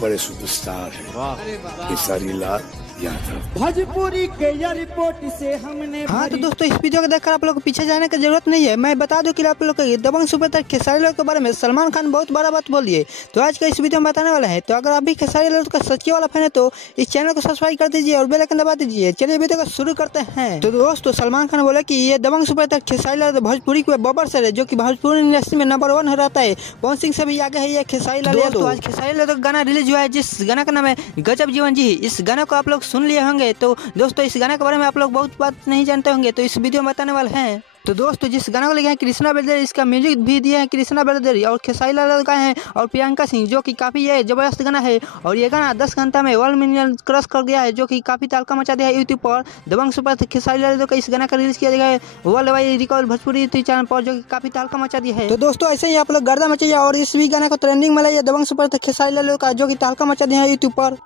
बड़े सुपरस्टार है खेसारी लाल यादव। भोजपुरी के या रिपोर्ट से हमने हाँ तो दोस्तों, इस वीडियो को देखकर आप लोग को पीछे जाने की जरूरत नहीं है। मैं बता दूं कि आप लोग को दबंग सुपरस्टार खेसारी लाल के बारे में सलमान खान बहुत बड़ा बात बोली है, तो आज का इस वीडियो में बताने वाला है। तो अगर आप भी खेसारी लाल का सच्ची वाला फैन है तो इस चैनल को सब्सक्राइब कर दीजिए और बेल आइकन दबा दीजिए। चलिए वीडियो को शुरू करते हैं। तो दोस्तों, सलमान खान बोला कि ये दबंग सुपरस्टार खेसारी लाल भोजपुरी के बबर सर है, जो की भोजपुरी इंडस्ट्री में नंबर 1 रहता है। पवन सिंह से भी आगे है ये खेसारी लाल। दोस्तों, आज खेसारी लाल का गाना रिलीज हुआ है, जिस गाना का नाम है गजब जीवन जी। इस गाने को आप लोग सुन लिए होंगे। तो दोस्तों, इस गाने के बारे में आप लोग बहुत बात नहीं जानते होंगे, तो इस वीडियो में बताने वाले हैं। तो दोस्तों, जिस गाना को लिखे हैं कृष्णा बेदर, इसका म्यूजिक भी दिया है कृष्णा बेदर और खेसारी लाल का है और प्रियंका सिंह, जो कि काफी ये जबरदस्त गाना है। और ये गाना 10 घंटा में 1 मिलियन क्रॉस कर गया है, जो कि काफी तहलका मचा दिया है यूट्यूब पर। दबंग सुपरस्टार खेसारी लाल का इस गाना का रिलीज किया गया है world wide record Bhojpuri channel पर, जो कि काफी तहलका मचा दिया है। तो दोस्तों, ऐसे ही आप लोग गर्दा मचाइए और इस भी गाना को ट्रेंडिंग में लाइए दबंग सुपरस्टार खेसारी लाल का, जो कि तहलका मचा दिया है यूट्यूब पर।